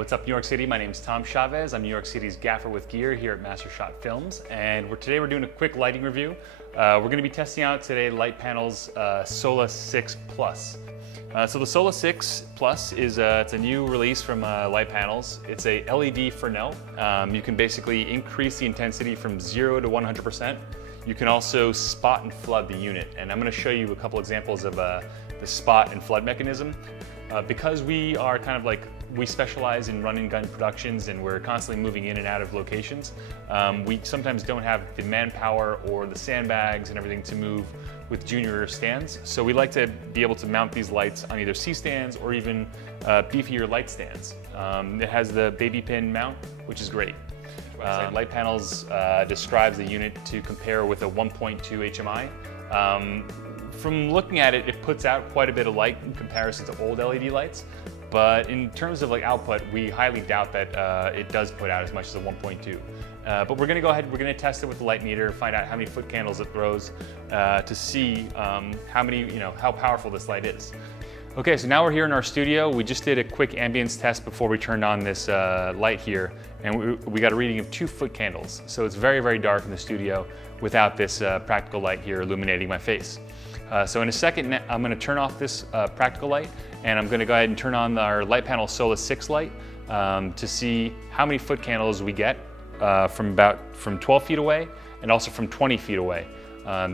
What's up, New York City? My name is Tom Chavez. I'm New York City's gaffer with gear here at Mastershot Films, and today we're doing a quick lighting review. We're going to be testing out today LITEPANELS Sola 6 Plus. So the Sola 6 Plus is it's a new release from LITEPANELS. It's a LED fresnel. You can basically increase the intensity from 0 to 100%. You can also spot and flood the unit, and I'm going to show you a couple examples of the spot and flood mechanism. Because we are we specialize in run and gun productions and we're constantly moving in and out of locations, we sometimes don't have the manpower or the sandbags and everything to move with junior stands. So we like to be able to mount these lights on either C-stands or even beefier light stands. It has the baby pin mount, which is great. LITEPANELS describes the unit to compare with a 1.2 HMI. From looking at it, it puts out quite a bit of light in comparison to old LED lights, but in terms of output, we highly doubt that it does put out as much as a 1.2. But we're gonna go ahead, we're gonna test it with the light meter, find out how many foot candles it throws to see how powerful this light is. Okay, so now we're here in our studio. We just did a quick ambience test before we turned on this light here, and we got a reading of 2 foot candles. So it's very, very dark in the studio without this practical light here illuminating my face. So in a second, I'm going to turn off this practical light, and I'm going to go ahead and turn on our LITEPANELS Sola 6 light to see how many foot candles we get from 12 feet away and also from 20 feet away,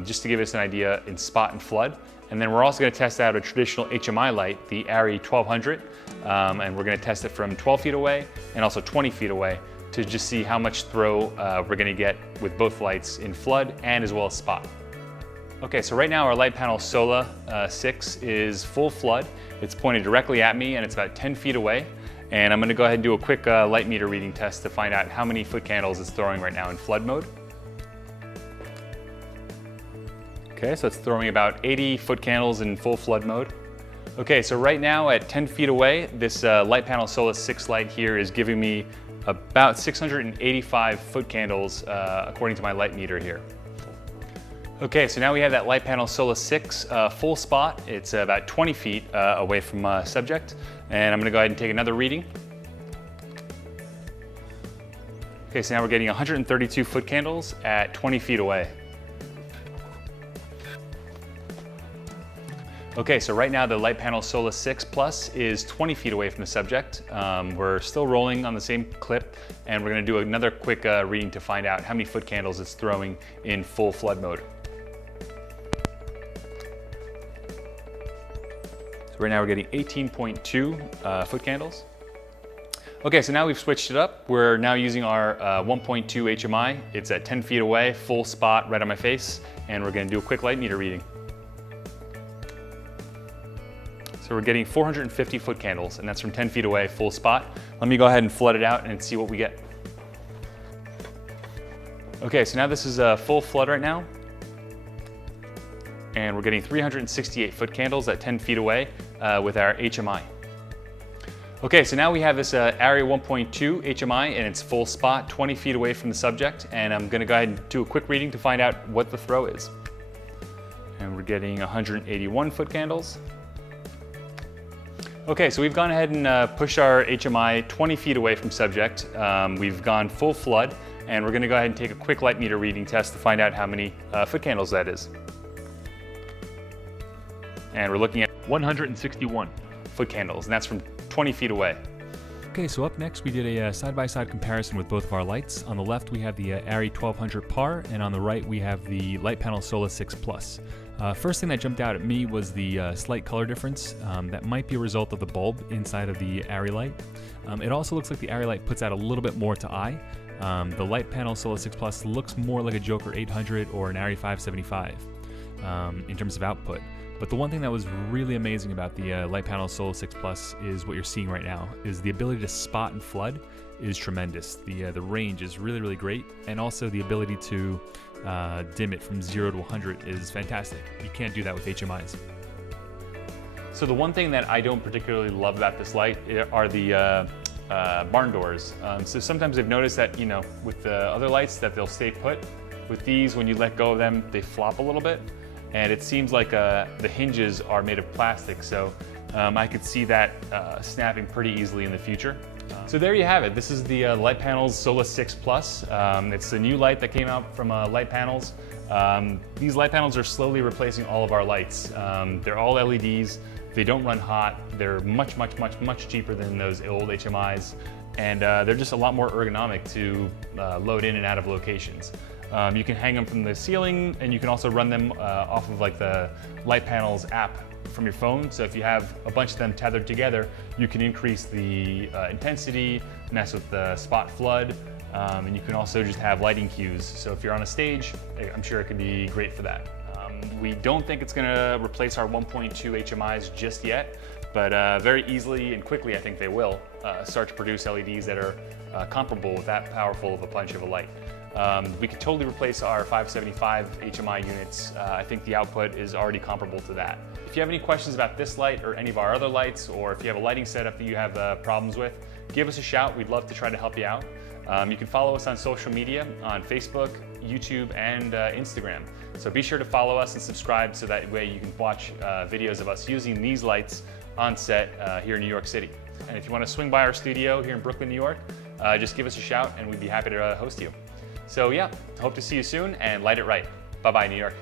just to give us an idea in spot and flood. And then we're also going to test out a traditional HMI light, the Arri 1200, and we're going to test it from 12 feet away and also 20 feet away to just see how much throw we're going to get with both lights in flood and as well as spot. Okay, so right now our LITEPANELS Sola 6 is full flood. It's pointed directly at me and it's about 10 feet away. And I'm going to go ahead and do a quick light meter reading test to find out how many foot candles it's throwing right now in flood mode. Okay, so it's throwing about 80 foot candles in full flood mode. Okay, so right now at 10 feet away, this LITEPANELS Sola 6 light here is giving me about 685 foot candles according to my light meter here. Okay, so now we have that LITEPANELS Sola 6 full spot. It's about 20 feet away from subject, and I'm going to go ahead and take another reading. Okay, so now we're getting 132 foot candles at 20 feet away. Okay, so right now the LITEPANELS Sola 6 Plus is 20 feet away from the subject. We're still rolling on the same clip, and we're going to do another quick reading to find out how many foot candles it's throwing in full flood mode. So right now we're getting 18.2 foot candles. Okay, so now we've switched it up. We're now using our 1.2 HMI. It's at 10 feet away, full spot right on my face, and we're going to do a quick light meter reading. So we're getting 450 foot candles, and that's from 10 feet away, full spot. Let me go ahead and flood it out and see what we get. Okay, so now this is full flood right now. And we're getting 368 foot candles at 10 feet away with our HMI. Okay, so now we have this Arri 1.2 HMI, and it's full spot, 20 feet away from the subject, and I'm going to go ahead and do a quick reading to find out what the throw is. And we're getting 181 foot candles. Okay, so we've gone ahead and pushed our HMI 20 feet away from subject. We've gone full flood, and we're going to go ahead and take a quick light meter reading test to find out how many foot candles that is. And we're looking at 161 foot candles, and that's from 20 feet away. Okay, so up next we did a side-by-side comparison with both of our lights. On the left we have the Arri 1200 PAR, and on the right we have the LITEPANELS Sola 6 Plus. First thing that jumped out at me was the slight color difference. That might be a result of the bulb inside of the Arri light. It also looks like the Arri light puts out a little bit more to eye. The LITEPANELS Sola 6 Plus looks more like a Joker 800 or an Arri 575 in terms of output. But the one thing that was really amazing about the LITEPANELS Sola 6 Plus is what you're seeing right now, is the ability to spot and flood is tremendous. The range is really, really great, and also the ability to dim it from 0 to 100 is fantastic. You can't do that with HMIs. So the one thing that I don't particularly love about this light are the barn doors. So sometimes I've noticed that, with the other lights that they'll stay put. With these, when you let go of them, they flop a little bit. And it seems like the hinges are made of plastic, so I could see that snapping pretty easily in the future. So there you have it. This is the LITEPANELS SOLA 6 Plus. It's a new light that came out from LITEPANELS. These light panels are slowly replacing all of our lights. They're all LEDs. They don't run hot. They're much cheaper than those old HMIs. And they're just a lot more ergonomic to load in and out of locations. You can hang them from the ceiling, and you can also run them off of like the LITEPANELS app from your phone. So if you have a bunch of them tethered together, you can increase the intensity, mess with the spot flood, and you can also just have lighting cues. So if you're on a stage, I'm sure it could be great for that. We don't think it's going to replace our 1.2 HMIs just yet, but very easily and quickly I think they will start to produce LEDs that are comparable with that powerful of a punch of a light. We could totally replace our 575 HMI units. I think the output is already comparable to that. If you have any questions about this light or any of our other lights, or if you have a lighting setup that you have problems with, give us a shout. We'd love to try to help you out. You can follow us on social media on Facebook, YouTube, and Instagram. So be sure to follow us and subscribe so that way you can watch videos of us using these lights on set here in New York City. And if you want to swing by our studio here in Brooklyn, New York, just give us a shout and we'd be happy to host you. So yeah, hope to see you soon, and light it right. Bye-bye, New York.